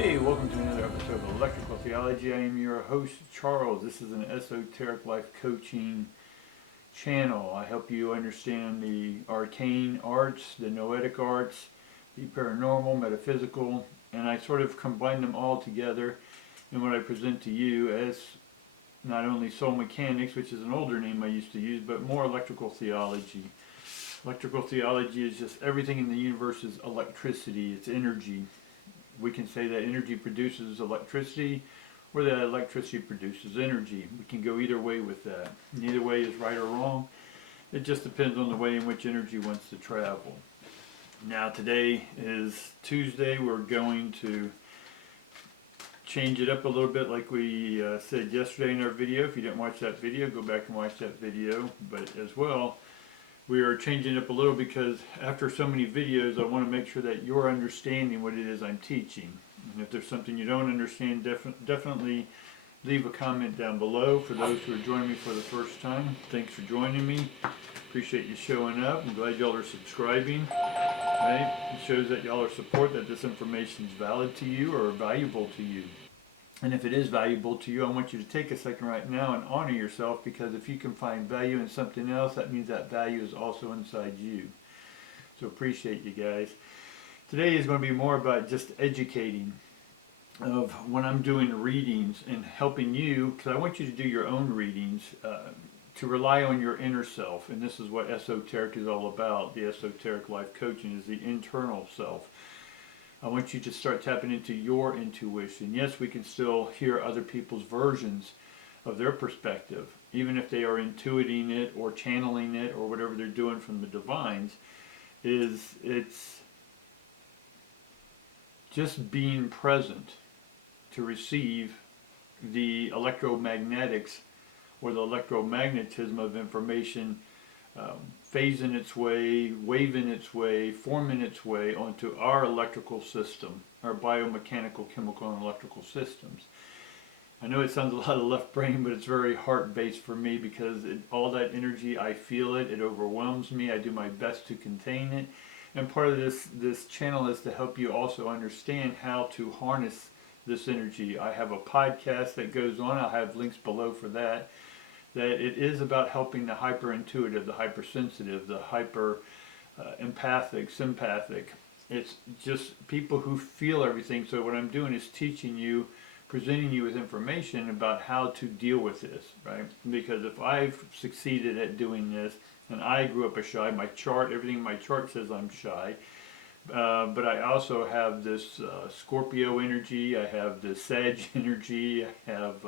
Hey, welcome to another episode of Electrical Theology. I am your host, Charles. This is an esoteric life coaching channel. I help you understand the arcane arts, the noetic arts, the paranormal, metaphysical, and I sort of combine them all together in what I present to you as not only soul mechanics, which is an older name I used to use, but more electrical theology. Electrical theology is just everything in the universe is electricity, it's energy. We can say that energy produces electricity, or that electricity produces energy. We can go either way with that. Neither way is right or wrong. It just depends on the way in which energy wants to travel. Now today is Tuesday. We're going to change it up a little bit like we said yesterday in our video. If you didn't watch that video, go back and watch that video. But as well, we are changing it up a little because after so many videos, I want to make sure that you're understanding what it is I'm teaching. And if there's something you don't understand, definitely leave a comment down below. For those who are joining me for the first time, thanks for joining me. Appreciate you showing up. I'm glad y'all are subscribing. Right? It shows that y'all are support that this information is valid to you or valuable to you. And if it is valuable to you, I want you to take a second right now and honor yourself, because if you can find value in something else, that means that value is also inside you. So appreciate you guys. Today is going to be more about just educating of when I'm doing readings and helping you, because I want you to do your own readings, to rely on your inner self. And this is what esoteric is all about. The esoteric life coaching is the internal self. I want you to start tapping into your intuition. Yes, we can still hear other people's versions of their perspective, even if they are intuiting it or channeling it or whatever they're doing from the divines. It's just being present to receive the electromagnetics or the electromagnetism of information phasing its way, waving its way, forming its way onto our electrical system, our biomechanical, chemical, and electrical systems. I know it sounds a lot of left brain, but it's very heart-based for me, because all that energy, I feel it, it overwhelms me, I do my best to contain it. And part of this channel is to help you also understand how to harness this energy. I have a podcast that goes on, I'll have links below for that. That it is about helping the hyper-intuitive, the hypersensitive, the hyper-empathic, sympathic. It's just people who feel everything. So what I'm doing is teaching you, presenting you with information about how to deal with this, right? Because if I've succeeded at doing this, and I grew up a shy, my chart, everything in my chart says I'm shy, but I also have this Scorpio energy, I have this Sag energy, I have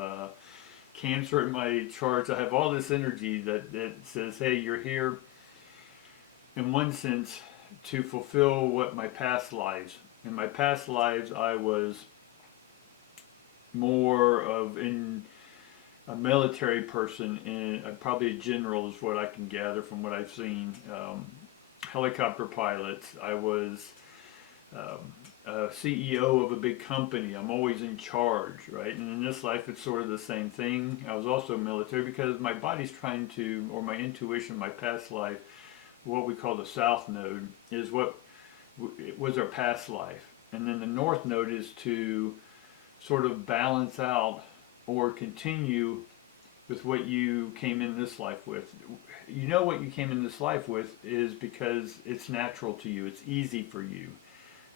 Cancer in my charts. I have all this energy that says, hey, you're here in one sense to fulfill what my past lives. In my past lives, I was more of a military person, and probably a general is what I can gather from what I've seen. Helicopter pilots. I was a CEO of a big company. I'm always in charge, right? And in this life, it's sort of the same thing. I was also military because my body's trying to, or my intuition, my past life, what we call the South Node, is what was our past life. And then the North Node is to sort of balance out or continue with what you came in this life with. You know what you came in this life with is because it's natural to you. It's easy for you,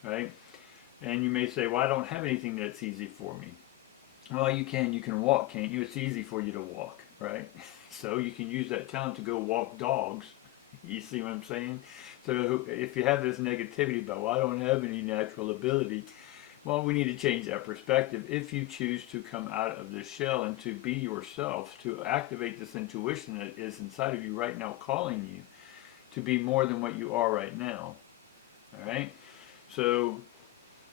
right? And you may say, well, I don't have anything that's easy for me. Well, you can walk, can't you? It's easy for you to walk, right? So you can use that talent to go walk dogs. You see what I'm saying? So if you have this negativity about, well, I don't have any natural ability, well, we need to change that perspective. If you choose to come out of this shell and to be yourself, to activate this intuition that is inside of you right now calling you to be more than what you are right now, all right? So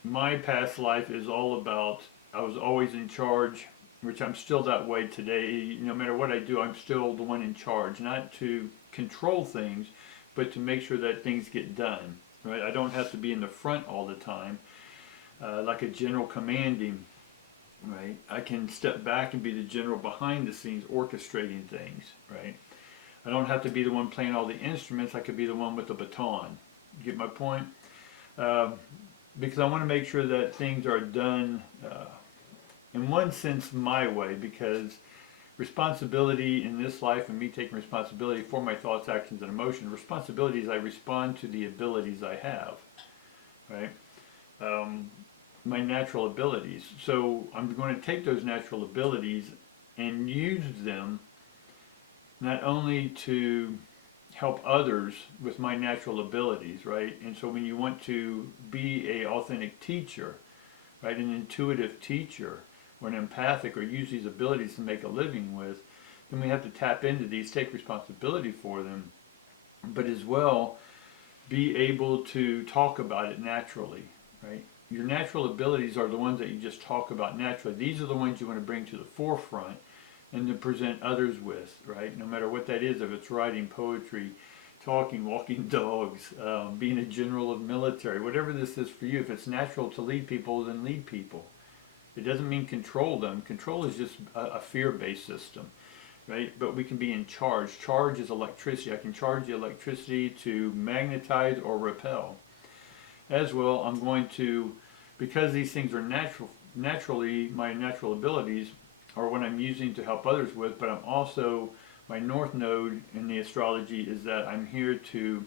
my past life is all about, I was always in charge, which I'm still that way today. No matter what I do, I'm still the one in charge, not to control things, but to make sure that things get done, right? I don't have to be in the front all the time, like a general commanding, right? I can step back and be the general behind the scenes orchestrating things, right? I don't have to be the one playing all the instruments. I could be the one with the baton. You get my point? because I want to make sure that things are done in one sense my way, because responsibility in this life and me taking responsibility for my thoughts, actions, and emotions, responsibility is I respond to the abilities I have, right? My natural abilities. So I'm going to take those natural abilities and use them not only to help others with my natural abilities, right? And so when you want to be a authentic teacher, right, an intuitive teacher, or an empathic, or use these abilities to make a living with, then we have to tap into these, take responsibility for them, but as well be able to talk about it naturally, right? Your natural abilities are the ones that you just talk about naturally. These are the ones you want to bring to the forefront and to present others with, right? No matter what that is, if it's writing, poetry, talking, walking dogs, being a general of military, whatever this is for you. If it's natural to lead people, then lead people. It doesn't mean control them. Control is just a fear-based system, right? But we can be in charge. Charge is electricity. I can charge the electricity to magnetize or repel. As well, I'm going to, because these things are naturally, my natural abilities are what I'm using to help others with, but I'm also, my north node in the astrology is that I'm here to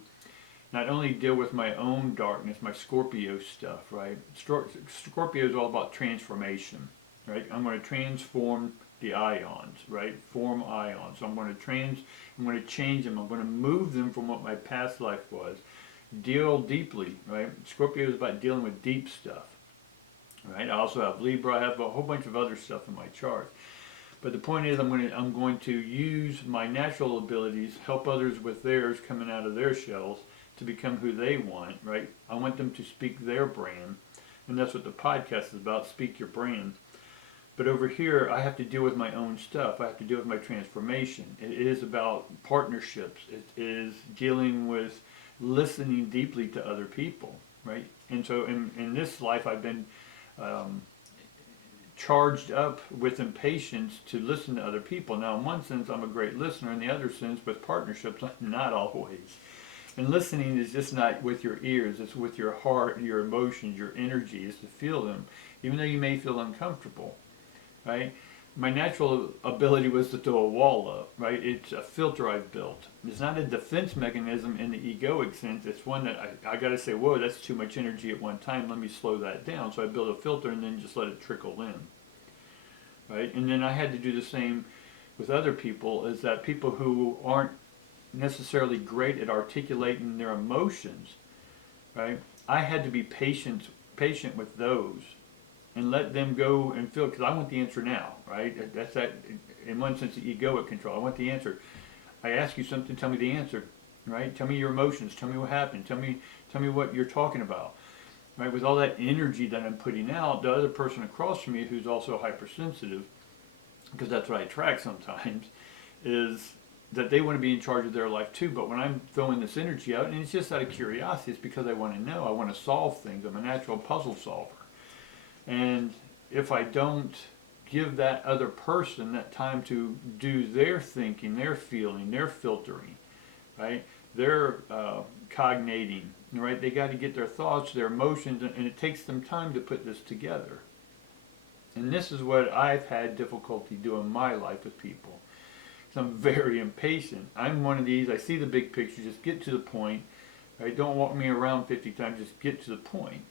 not only deal with my own darkness, my Scorpio stuff, right? Scorpio is all about transformation, right? I'm going to transform the ions, right? Form ions. So I'm going to change them. I'm going to move them from what my past life was. Deal deeply, right? Scorpio is about dealing with deep stuff, right? I also have Libra. I have a whole bunch of other stuff in my chart. But the point is, I'm going to use my natural abilities, help others with theirs coming out of their shells, to become who they want, right? I want them to speak their brand, and that's what the podcast is about, speak your brand. But over here, I have to deal with my own stuff. I have to deal with my transformation. It is about partnerships. It is dealing with listening deeply to other people, right? And so in this life, I've been charged up with impatience to listen to other people. Now, in one sense, I'm a great listener. In the other sense, with partnerships, I'm not always. And listening is just not with your ears, it's with your heart, your emotions, your energy, is to feel them, even though you may feel uncomfortable, right? My natural ability was to throw a wall up, right? It's a filter I've built. It's not a defense mechanism in the egoic sense. It's one that I got to say, whoa, that's too much energy at one time. Let me slow that down. So I built a filter and then just let it trickle in, right? And then I had to do the same with other people, is that people who aren't necessarily great at articulating their emotions, right? I had to be patient with those and let them go and feel, because I want the answer now, right? That's that, in one sense, the egoic control. I want the answer. I ask you something, tell me the answer, right? Tell me your emotions, tell me what happened, tell me what you're talking about, right? With all that energy that I'm putting out, the other person across from me who's also hypersensitive, because that's what I attract sometimes, is that they want to be in charge of their life too. But when I'm throwing this energy out, and it's just out of curiosity, it's because I want to know, I want to solve things. I'm a natural puzzle solver. And if I don't give that other person that time to do their thinking, their feeling, their filtering, right? Their cognating, right? They got to get their thoughts, their emotions, and it takes them time to put this together. And this is what I've had difficulty doing in my life with people. I'm very impatient. I'm one of these, I see the big picture, just get to the point, right? Don't walk me around 50 times, just get to the point,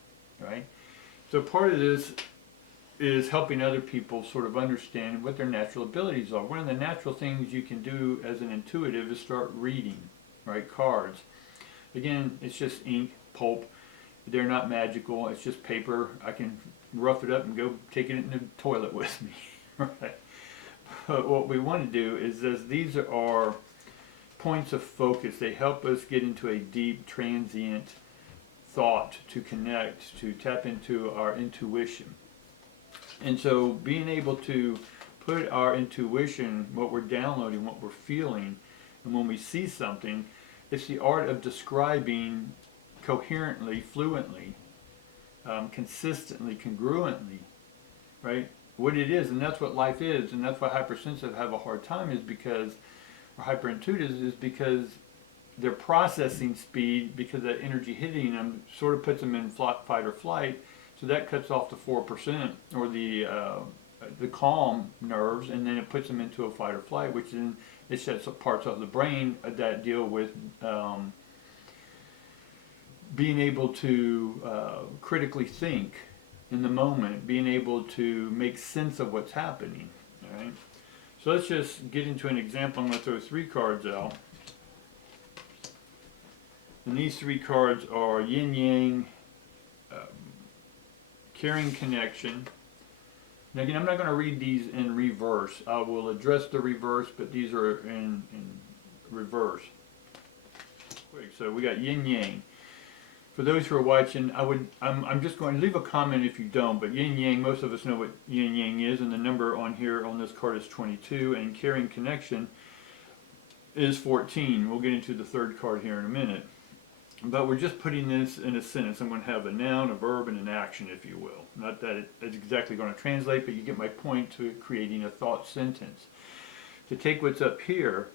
right? So part of this is helping other people sort of understand what their natural abilities are. One of the natural things you can do as an intuitive is start reading, right? Cards. Again, it's just ink, pulp. They're not magical. It's just paper. I can rough it up and go take it in the toilet with me, right? But what we want to do is these are points of focus. They help us get into a deep, transient thought, to connect, to tap into our intuition. And so being able to put our intuition, what we're downloading, what we're feeling, and when we see something, it's the art of describing coherently, fluently, consistently, congruently, right? What it is, and that's what life is, and that's why hypersensitive have a hard time, is because, or hyperintuitives, is because their processing speed, because that energy hitting them sort of puts them in fight or flight. So that cuts off the 4% or the calm nerves, and then it puts them into a fight or flight, which then it sets up parts of the brain that deal with being able to critically think in the moment, being able to make sense of what's happening. All right. So let's just get into an example. I'm going to throw 3 cards out. And these 3 cards are yin yang, caring connection. Now again, I'm not going to read these in reverse. I will address the reverse, but these are in reverse. So we got yin yang. For those who are watching, I'm just going to leave a comment if you don't, but yin yang, most of us know what yin yang is, and the number on here on this card is 22, and caring connection is 14. We'll get into the 3rd card here in a minute. But we're just putting this in a sentence. I'm going to have a noun, a verb, and an action, if you will. Not that it's exactly going to translate, but you get my point to creating a thought sentence. To take what's up here,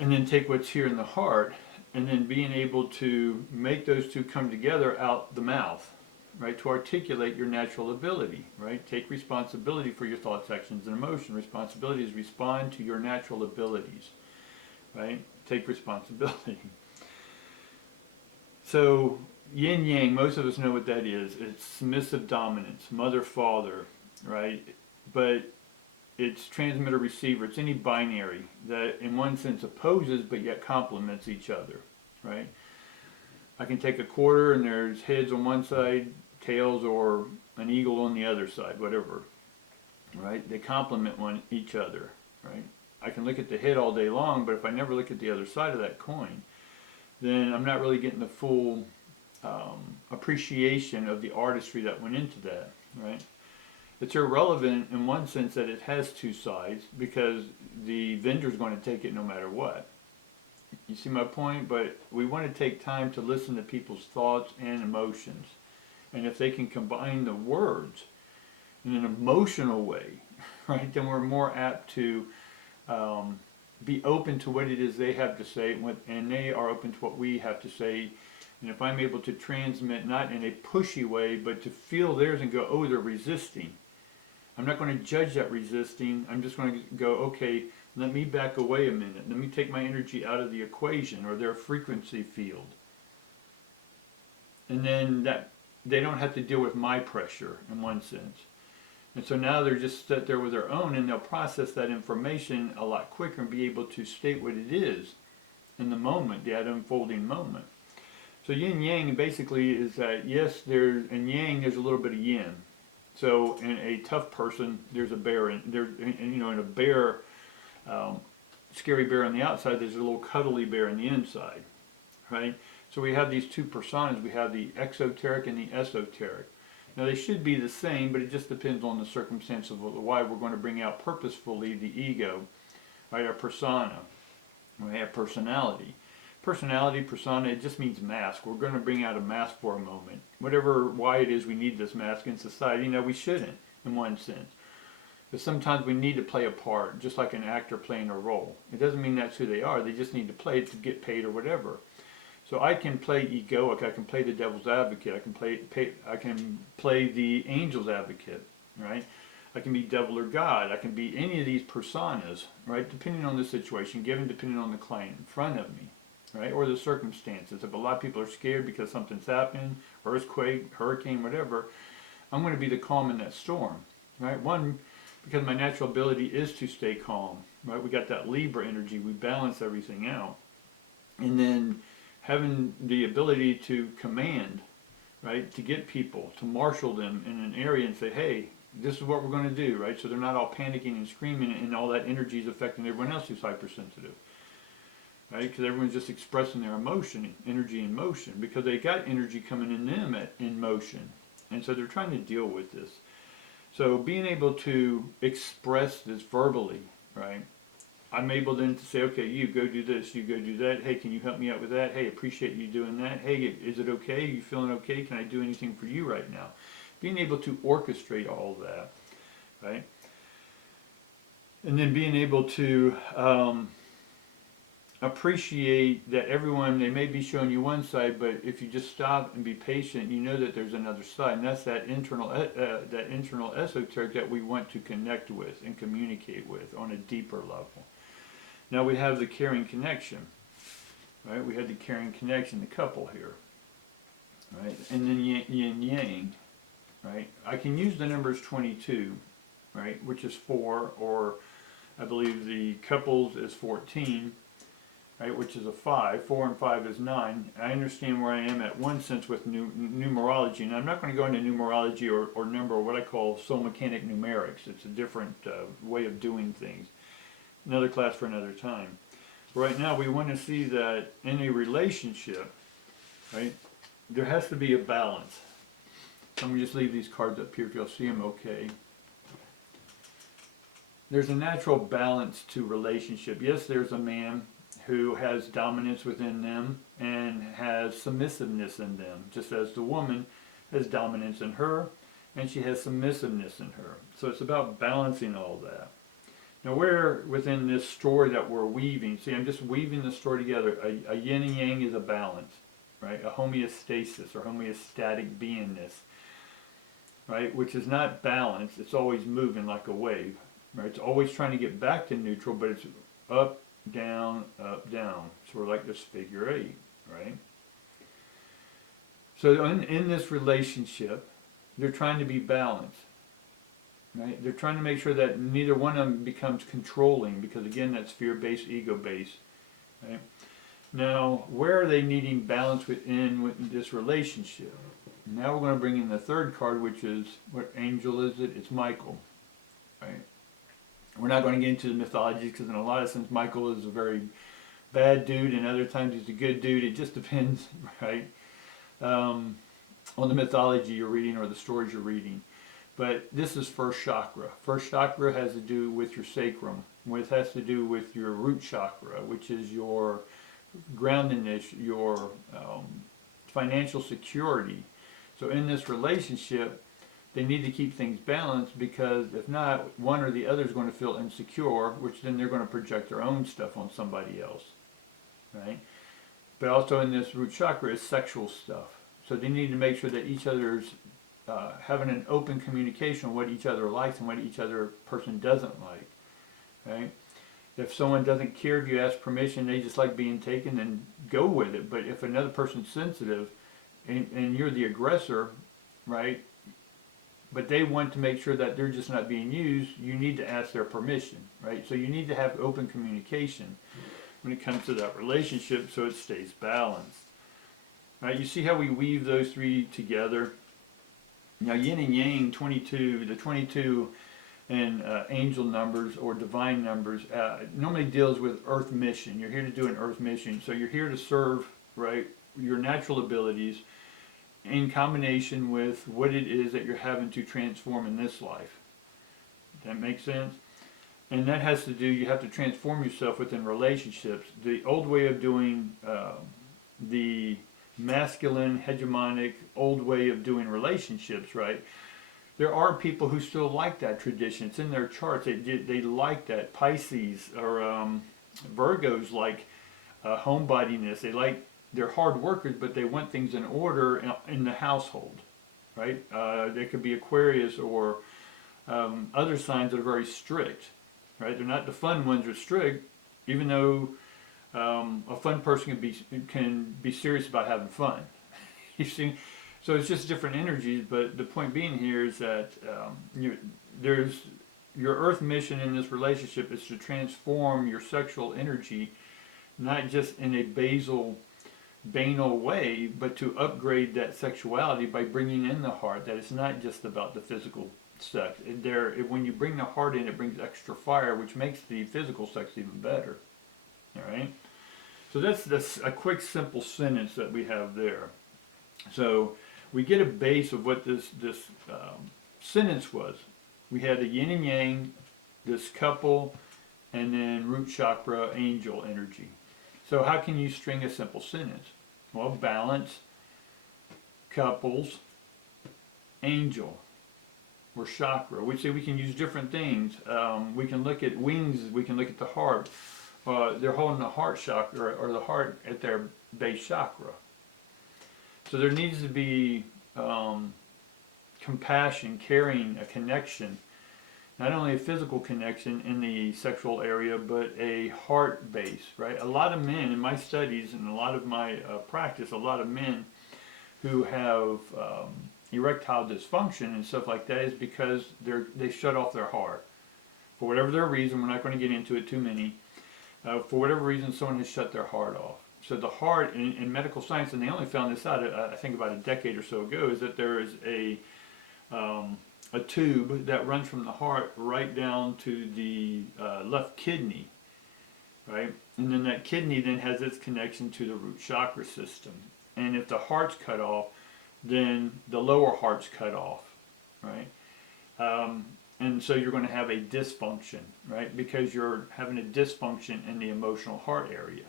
and then take what's here in the heart, and then being able to make those two come together out the mouth, right? To articulate your natural ability, right? Take responsibility for your thoughts, actions, and emotion. Responsibility is respond to your natural abilities, right? Take responsibility. So yin yang, most of us know what that is. It's submissive dominance, mother father, right? But it's transmitter receiver. It's any binary that in one sense opposes but yet complements each other, right? I can take a quarter and there's heads on one side, tails, or an eagle on the other side, whatever, right? They complement each other, right? I can look at the head all day long, but if I never look at the other side of that coin, then I'm not really getting the full appreciation of the artistry that went into that, right? It's irrelevant in one sense that it has 2 sides, because the vendor's going to take it no matter what. You see my point? But we want to take time to listen to people's thoughts and emotions. And if they can combine the words in an emotional way, right, then we're more apt to be open to what it is they have to say, and they are open to what we have to say. And if I'm able to transmit, not in a pushy way, but to feel theirs and go, oh, they're resisting. I'm not going to judge that resisting. I'm just going to go, okay, let me back away a minute. Let me take my energy out of the equation or their frequency field. And then that they don't have to deal with my pressure in one sense. And so now they're just set there with their own, and they'll process that information a lot quicker and be able to state what it is in the moment, that unfolding moment. So yin yang basically is that, yes, in yang there's a little bit of yin. So in a tough person, there's a bear, in a bear, scary bear on the outside, there's a little cuddly bear on the inside, right? So we have these 2 personas. We have the exoteric and the esoteric. Now they should be the same, but it just depends on the circumstance of why we're going to bring out purposefully the ego, right? Our persona. We have personality. Personality, persona, it just means mask. We're going to bring out a mask for a moment. Why it is we need this mask in society, we shouldn't, in one sense. But sometimes we need to play a part, just like an actor playing a role. It doesn't mean that's who they are. They just need to play it to get paid or whatever. So I can play egoic. I can play the devil's advocate. I can play the angel's advocate, right? I can be devil or God. I can be any of these personas, right? Depending on the situation, depending on the client in front of me, right? Or the circumstances. If a lot of people are scared because something's happening, earthquake, hurricane, whatever, I'm going to be the calm in that storm, right? One, because my natural ability is to stay calm, right? We got that Libra energy. We balance everything out. And then having the ability to command, right? To get people, to marshal them in an area and say, hey, this is what we're going to do, right? So they're not all panicking and screaming and all that energy is affecting everyone else who's hypersensitive, right? Because everyone's just expressing their emotion, energy in motion, because they got energy coming in them in motion. And so they're trying to deal with this. So being able to express this verbally, right? I'm able then to say, okay, you go do this, you go do that. Hey, can you help me out with that? Hey, appreciate you doing that. Hey, is it okay? Are you feeling okay? Can I do anything for you right now? Being able to orchestrate all of that, right? And then being able to appreciate that everyone, they may be showing you one side, but if you just stop and be patient, you know that there's another side, and that's that internal esoteric that we want to connect with and communicate with on a deeper level. Now we have the caring connection, right? We had the caring connection, the couple here, right? And then yin yang, right? I can use the numbers 22, right, which is 4, or I believe the couples is 14, right, which is a 5. 4 and 5 is 9. I understand where I am at one sense with numerology, and I'm not going to go into numerology or number, or what I call soul mechanic numerics. It's a different way of doing things. Another class for another time. Right now, we want to see that in a relationship, right, there has to be a balance. So I'm going to just leave these cards up here if you'll see them okay. There's a natural balance to relationship. Yes, there's a man who has dominance within them and has submissiveness in them, just as the woman has dominance in her and she has submissiveness in her. So it's about balancing all that. Now, where within this story that we're weaving, see, I'm just weaving the story together. A yin and yang is a balance, right? A homeostasis or homeostatic beingness, right? Which is not balanced. It's always moving like a wave, right? It's always trying to get back to neutral, but it's up, down, sort of like this figure 8, right? So in this relationship, they're trying to be balanced, right? They're trying to make sure that neither one of them becomes controlling, because again, that's fear-based, ego-based, right? Now, where are they needing balance within this relationship? Now we're going to bring in the third card, which is, what angel is it? It's Michael, right? We're not going to get into the mythology, because in a lot of sense, Michael is a very bad dude, and other times he's a good dude. It just depends, right, on the mythology you're reading or the stories you're reading. But this is first chakra. First chakra has to do with your sacrum. It has to do with your root chakra, which is your groundedness, your financial security. So in this relationship, they need to keep things balanced, because if not, one or the other is going to feel insecure, which then they're going to project their own stuff on somebody else, right? But also in this root chakra is sexual stuff. So they need to make sure that each other's having an open communication on what each other likes and what each other person doesn't like, right? If someone doesn't care if you ask permission, they just like being taken, then go with it. But if another person's sensitive and you're the aggressor, right, but they want to make sure that they're just not being used, you need to ask their permission, right? So you need to have open communication when it comes to that relationship so it stays balanced. Right? You see how we weave those three together? Now, yin and yang, 22, the 22 and angel numbers or divine numbers normally deals with earth mission. You're here to do an earth mission. So you're here to serve, right, your natural abilities in combination with what it is that you're having to transform in this life. That makes sense? And that has to do, you have to transform yourself within relationships. The old way of doing the masculine, hegemonic, old way of doing relationships, right? There are people who still like that tradition. It's in their charts. They like that. Pisces or Virgos like homebodiness. They like, they're hard workers, but they want things in order in the household, right? They could be Aquarius or other signs that are very strict, right? They're not the fun ones that are strict, even though a fun person can be serious about having fun. You see, so it's just different energies. But the point being here is that there's your earth mission in this relationship is to transform your sexual energy, not just in a banal way, but to upgrade that sexuality by bringing in the heart. That it's not just about the physical sex. When you bring the heart in, it brings extra fire, which makes the physical sex even better. All right. So that's a quick, simple sentence that we have there. So we get a base of what this sentence was. We had the yin and yang, this couple, and then root chakra, angel energy. So how can you string a simple sentence? Well, balance, couples, angel, or chakra. We say we can use different things. We can look at wings, we can look at the heart. they're holding the heart chakra or the heart at their base chakra. So there needs to be compassion, caring, a connection, not only a physical connection in the sexual area, but a heart base, right? A lot of men in my studies and a lot of my practice, a lot of men who have erectile dysfunction and stuff like that is because they shut off their heart. For whatever their reason, we're not going to get into it too many, for whatever reason someone has shut their heart off. So the heart in medical science, and they only found this out I think about a decade or so ago, is that there is a tube that runs from the heart right down to the left kidney, right? And then that kidney then has its connection to the root chakra system. And if the heart's cut off, then the lower heart's cut off, right? And so you're going to have a dysfunction, right? Because you're having a dysfunction in the emotional heart area,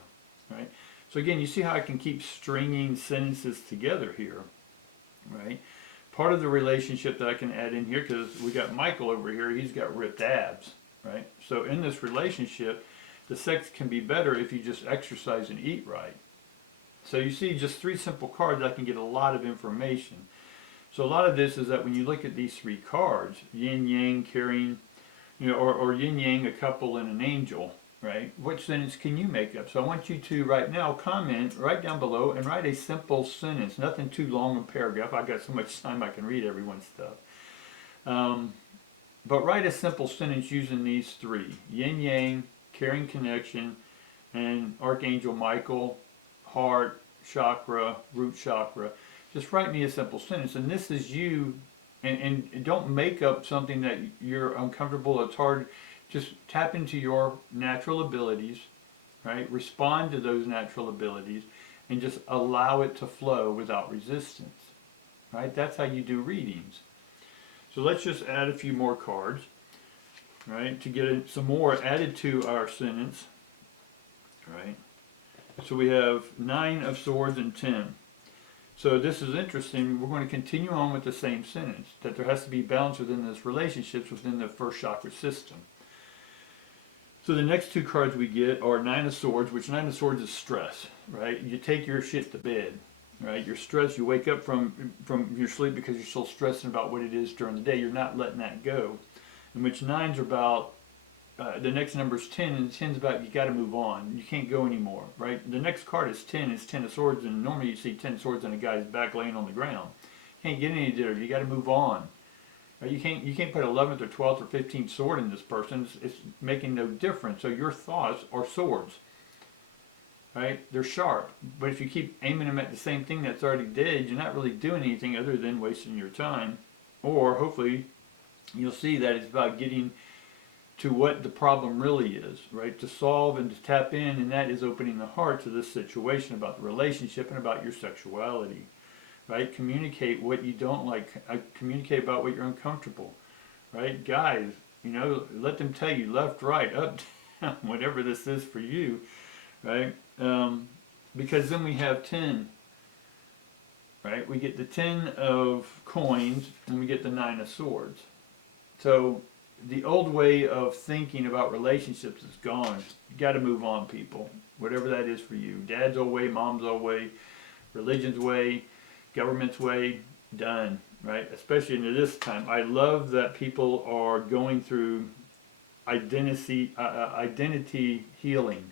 right? So again, you see how I can keep stringing sentences together here, right? Part of the relationship that I can add in here, because we got Michael over here, he's got ripped abs, right? So in this relationship, the sex can be better if you just exercise and eat right. So you see, just 3 simple cards, I can get a lot of information. So a lot of this is that when you look at these 3 cards, yin yang, caring, or yin yang, a couple, and an angel, right? What sentence can you make up? So I want you to right now comment right down below and write a simple sentence, nothing too long a paragraph. I've got so much time I can read everyone's stuff. But write a simple sentence using these 3: yin yang, caring connection, and Archangel Michael, heart, chakra, root chakra. Just write me a simple sentence, and this is you, and don't make up something that you're uncomfortable, it's hard. Just tap into your natural abilities, right? Respond to those natural abilities, and just allow it to flow without resistance, right? That's how you do readings. So let's just add a few more cards, right, to get some more added to our sentence, right? So we have 9 of Swords and 10. So this is interesting. We're going to continue on with the same sentence, that there has to be balance within this relationships within the first chakra system. So the next 2 cards we get are 9 of Swords, which 9 of Swords is stress, right? You take your shit to bed, right? You're stressed. You wake up from your sleep because you're still stressing about what it is during the day. You're not letting that go. In which 9's are about, the next number is 10, and 10's about you got to move on. You can't go anymore, right? The next card is 10. It's 10 of Swords, and normally you see 10 swords on a guy's back laying on the ground. Can't get any there. You got to move on. You can't put 11th or 12th or 15th sword in this person. It's making no difference. So your thoughts are swords, right? They're sharp. But if you keep aiming them at the same thing that's already dead, you're not really doing anything other than wasting your time. Or hopefully you'll see that it's about getting to what the problem really is, right? To solve and to tap in, and that is opening the heart to this situation about the relationship and about your sexuality. Right? Communicate what you don't like. Communicate about what you're uncomfortable. Right? Guys, let them tell you left, right, up, down, whatever this is for you. Right? Because then we have 10. Right? We get the 10 of coins and we get the 9 of swords. So the old way of thinking about relationships is gone. You got to move on, people. Whatever that is for you. Dad's old way, mom's old way, religion's way, government's way, done, right? Especially into this time. I love that people are going through identity healing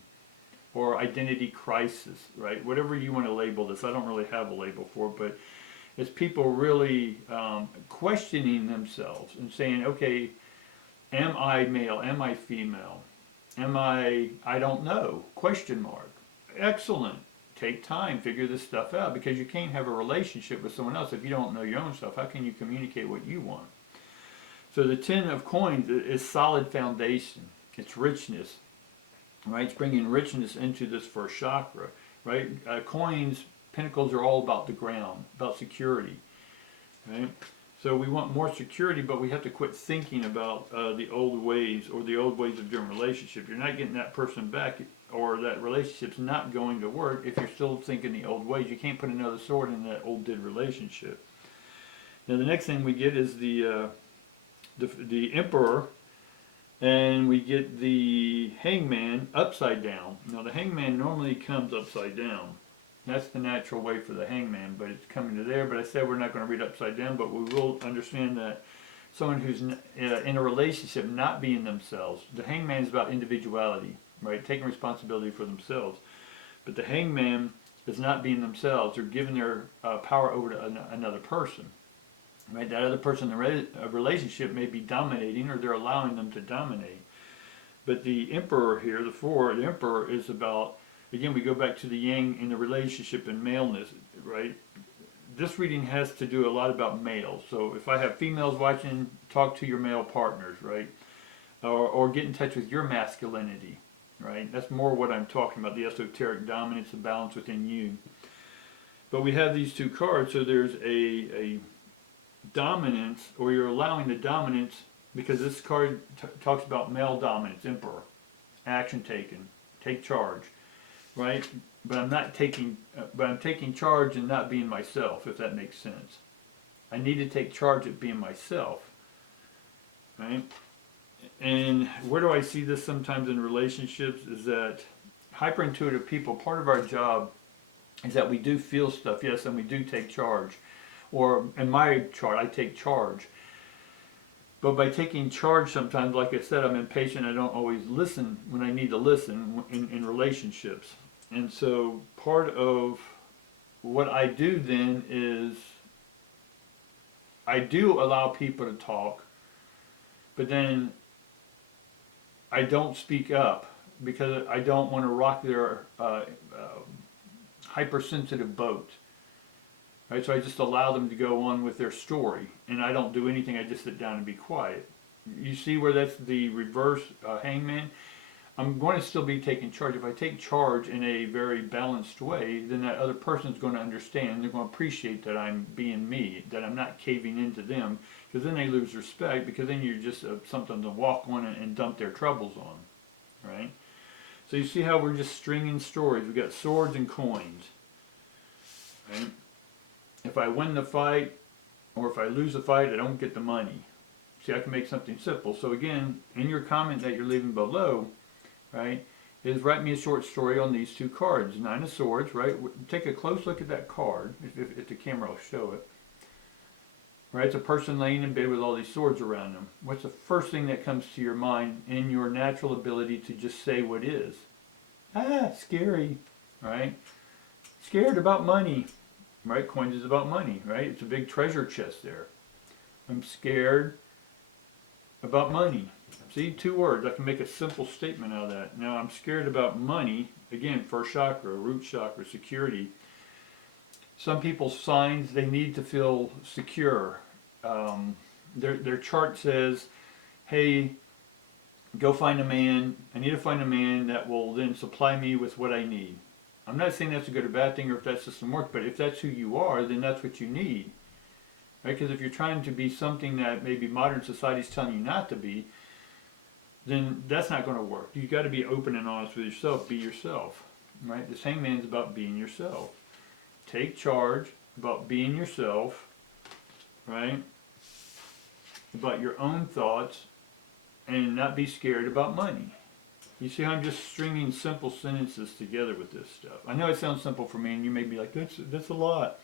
or identity crisis, right? Whatever you want to label this. I don't really have a label for it, but it's people really questioning themselves and saying, okay, am I male? Am I female? Am I don't know, question mark. Excellent. Take time, figure this stuff out, because you can't have a relationship with someone else if you don't know your own stuff. How can you communicate what you want? So the 10 of coins is solid foundation. It's richness, right? It's bringing richness into this first chakra, right? Coins, pentacles are all about the ground, about security, right? So we want more security, but we have to quit thinking about the old ways or the old ways of doing relationship. You're not getting that person back, or that relationship's not going to work if you're still thinking the old ways. You can't put another sword in that old dead relationship. Now the next thing we get is the Emperor, And we get the hangman upside down. Now the hangman normally comes upside down. That's the natural way for the hangman, but it's coming to there. But I said we're not going to read upside down, but we will understand that someone who's in a relationship not being themselves. The hangman is about individuality, right? Taking responsibility for themselves. But the hangman is not being themselves. They're giving their power over to another person. Right, that other person in the relationship may be dominating, or they're allowing them to dominate. But the emperor here, the emperor is about, again, we go back to the yang in the relationship and maleness, right? This reading has to do a lot about males. So if I have females watching, talk to your male partners, right? Or get in touch with your masculinity, right? That's more what I'm talking about, the esoteric dominance, the balance within you. But we have these two cards, so there's a dominance, or you're allowing the dominance, because this card talks about male dominance, emperor, action taken, take charge, right? But I'm not taking, but I'm taking charge and not being myself, if that makes sense. I need to take charge at being myself, right? And where do I see this sometimes in relationships is that hyperintuitive people, part of our job is that we do feel stuff, yes, and we do take charge. Or in my chart, I take charge. But by taking charge sometimes, like I said, I'm impatient. I don't always listen when I need to listen in relationships. And so part of what I do then is I do allow people to talk, but then I don't speak up because I don't want to rock their hypersensitive boat. Right, so I just allow them to go on with their story, and I don't do anything. I just sit down and be quiet. You see where that's the reverse hangman? I'm going to still be taking charge. If I take charge in a very balanced way, then that other person's going to understand. They're going to appreciate that I'm being me, that I'm not caving into them, because then they lose respect, because then you're just something to walk on and dump their troubles on, right? So you see how we're just stringing stories. We've got swords and coins, right? If I win the fight, or if I lose the fight, I don't get the money. See, I can make something simple. So again, in your comment that you're leaving below, right, is write me a short story on these two cards. Nine of Swords, right? Take a close look at that card, if the camera will show it. Right, it's a person laying in bed with all these swords around them. What's the first thing that comes to your mind in your natural ability to just say what is? Ah, scary, right? Scared about money. Right, coins is about money, right? It's a big treasure chest there. I'm scared about money. See, two words. I can make a simple statement out of that. Now, I'm scared about money. Again, first chakra, root chakra, security. Some people's signs, they need to feel secure. Their chart says, hey, go find a man. I need to find a man that will then supply me with what I need. I'm not saying that's a good or bad thing, or if that system works, but if that's who you are, then that's what you need. Right? Because if you're trying to be something that maybe modern society is telling you not to be, then that's not going to work. You've got to be open and honest with yourself. Be yourself. Right? This hangman's about being yourself. Take charge, about being yourself, right? About your own thoughts, and not be scared about money. You see how I'm just stringing simple sentences together with this stuff. I know it sounds simple for me, and you may be like, that's a lot.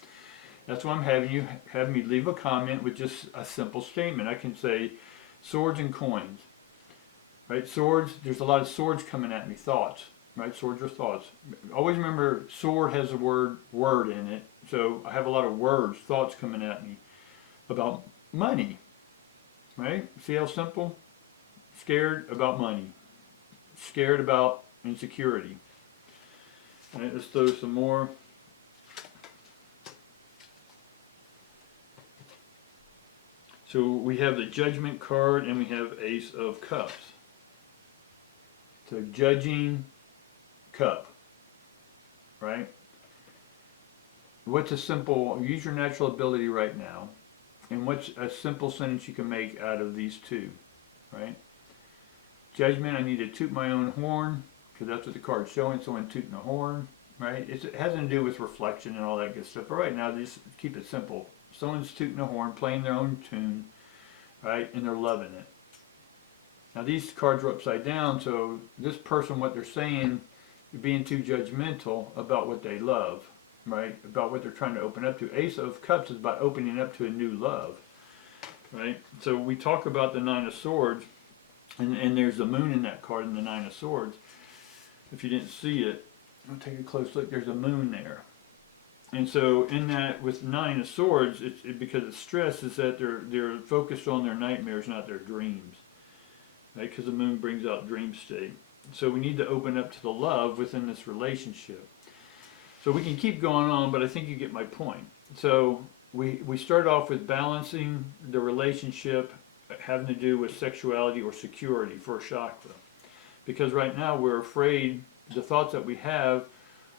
That's why I'm having you have me leave a comment with just a simple statement. I can say, swords and coins. Right? Swords, there's a lot of swords coming at me. Thoughts. Right? Swords are thoughts. Always remember, sword has the word in it. So I have a lot of words, thoughts coming at me about money. Right? See how simple? Scared about money. Scared about insecurity. All right, let's throw some more. So we have the Judgment card and we have Ace of Cups. So judging cup, right? What's a simple, use your natural ability right now, and what's a simple sentence you can make out of these two, right? Judgment, I need to toot my own horn, because that's what the card's showing, someone tooting a horn, right? It has to do with reflection and all that good stuff. But right now, just keep it simple. Someone's tooting a horn, playing their own tune, right? And they're loving it. Now these cards are upside down, so this person, what they're saying, being too judgmental about what they love, right? About what they're trying to open up to. Ace of Cups is about opening up to a new love, right? So we talk about the Nine of Swords, and there's the moon in that card in the Nine of Swords. If you didn't see it, I'll take a close look. There's a moon there. And so in that, with Nine of Swords, because it's stress, is that they're focused on their nightmares, not their dreams, right? Because the moon brings out dream state. So we need to open up to the love within this relationship. So we can keep going on, but I think you get my point. So we start off with balancing the relationship having to do with sexuality or security, first chakra. Because right now we're afraid, the thoughts that we have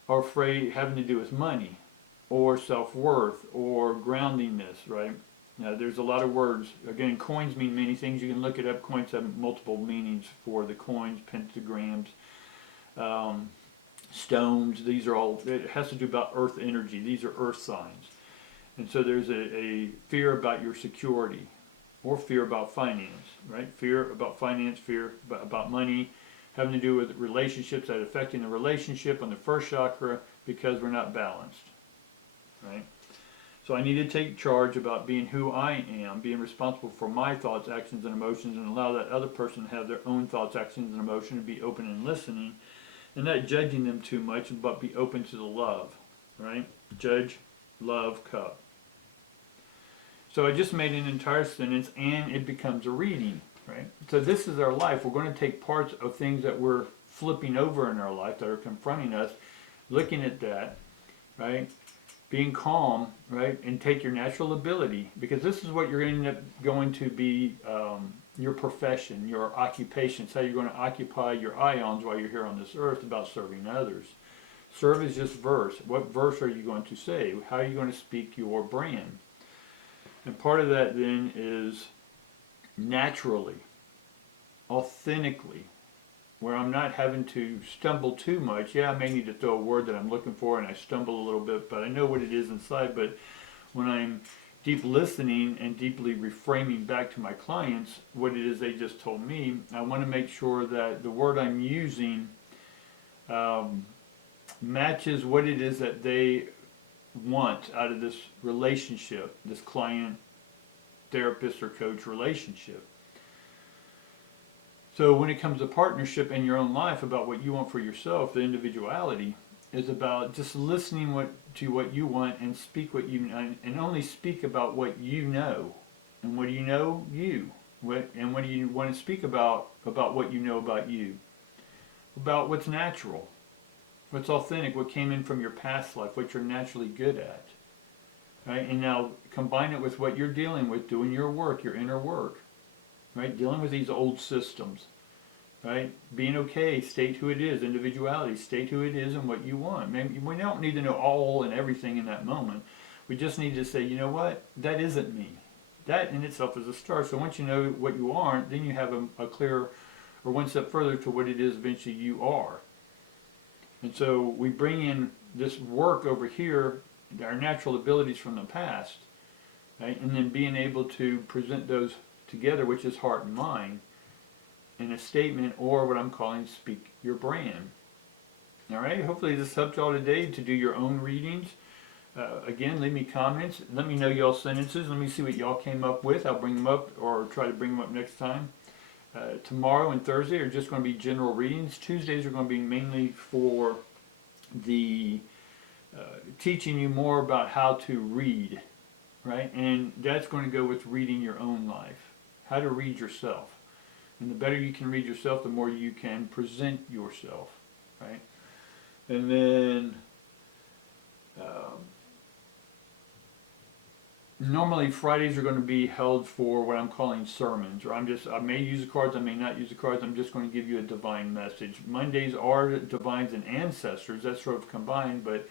are afraid having to do with money or self-worth or groundingness, right? Now there's a lot of words. Again, coins mean many things. You can look it up. Coins have multiple meanings for the coins, pentagrams, stones. These are all, it has to do about earth energy. These are earth signs. And so there's a fear about your security or fear about finance, right? Fear about finance, fear about money, having to do with relationships, that affecting the relationship on the first chakra because we're not balanced, right? So I need to take charge about being who I am, being responsible for my thoughts, actions, and emotions, and allow that other person to have their own thoughts, actions, and emotions, and be open and listening, and not judging them too much, but be open to the love, right? Judge, love, cup. So I just made an entire sentence, and it becomes a reading, right? So this is our life. We're going to take parts of things that we're flipping over in our life that are confronting us, looking at that, right? Being calm, right? And take your natural ability, because this is what you're going to be your profession, your occupation. It's how you're going to occupy your ions while you're here on this earth about serving others. Serve is just verse. What verse are you going to say? How are you going to speak your brand? And part of that then is naturally, authentically, where I'm not having to stumble too much. Yeah, I may need to throw a word that I'm looking for and I stumble a little bit, but I know what it is inside. But when I'm deep listening and deeply reframing back to my clients what it is they just told me, I want to make sure that the word I'm using matches what it is that they want out of this relationship, this client, therapist, or coach relationship. So when it comes to partnership in your own life, about what you want for yourself, the individuality is about just listening to what you want and speak what you and only speak about what you know. And what do you know? You. What do you want to speak about what you know about you? About what's natural, what's authentic, what came in from your past life, what you're naturally good at. Right? And now combine it with what you're dealing with, doing your work, your inner work. Right? Dealing with these old systems. Right? Being okay, state who it is, individuality, state who it is and what you want. Maybe we don't need to know all and everything in that moment. We just need to say, you know what? That isn't me. That in itself is a start. So once you know what you aren't, then you have a clear, or one step further to what it is eventually you are. And so we bring in this work over here, our natural abilities from the past, right? And then being able to present those together, which is heart and mind, in a statement, or what I'm calling speak your brand. All right, hopefully this helped y'all today to do your own readings. Again, leave me comments. Let me know y'all's sentences. Let me see what y'all came up with. I'll bring them up or try to bring them up next time. Tomorrow and Thursday are just going to be general readings. Tuesdays are going to be mainly for the teaching you more about how to read, right? And that's going to go with reading your own life, how to read yourself. And the better you can read yourself, the more you can present yourself, right? And then normally Fridays are going to be held for what I'm calling sermons, or I may use the cards, I may not use the cards. I'm just going to give you a divine message. Mondays are divines and ancestors. That's sort of combined, but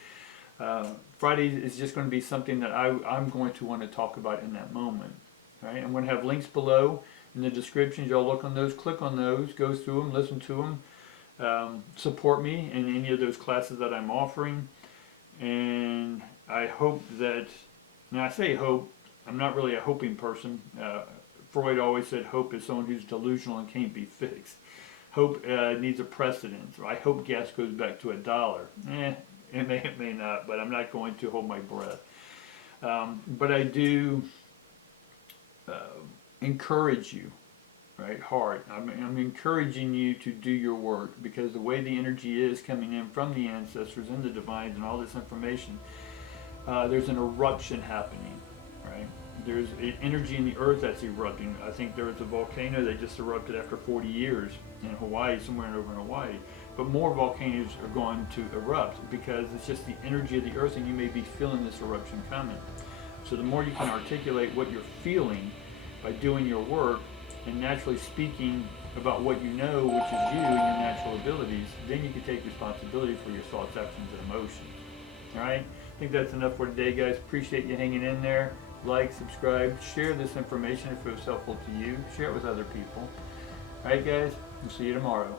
Fridays is just going to be something that I'm going to want to talk about in that moment, right? I'm going to have links below in the descriptions. Y'all look on those, click on those, go through them, listen to them, support me in any of those classes that I'm offering. And I hope that, now I say hope, I'm not really a hoping person. Freud always said hope is someone who's delusional and can't be fixed. Hope needs a precedent. I hope gas goes back to $1. It may not, but I'm not going to hold my breath. But I do encourage you, right, hard. I'm encouraging you to do your work, because the way the energy is coming in from the ancestors and the divines and all this information, there's an eruption happening, right? There's energy in the earth that's erupting. I think there was a volcano that just erupted after 40 years in Hawaii, somewhere over in Hawaii. But more volcanoes are going to erupt, because it's just the energy of the earth, and you may be feeling this eruption coming. So the more you can articulate what you're feeling by doing your work and naturally speaking about what you know, which is you and your natural abilities, then you can take responsibility for your thoughts, actions, and emotions. All right? I think that's enough for today, guys. Appreciate you hanging in there. Like, subscribe, share this information if it was helpful to you. Share it with other people. All right, guys? We'll see you tomorrow.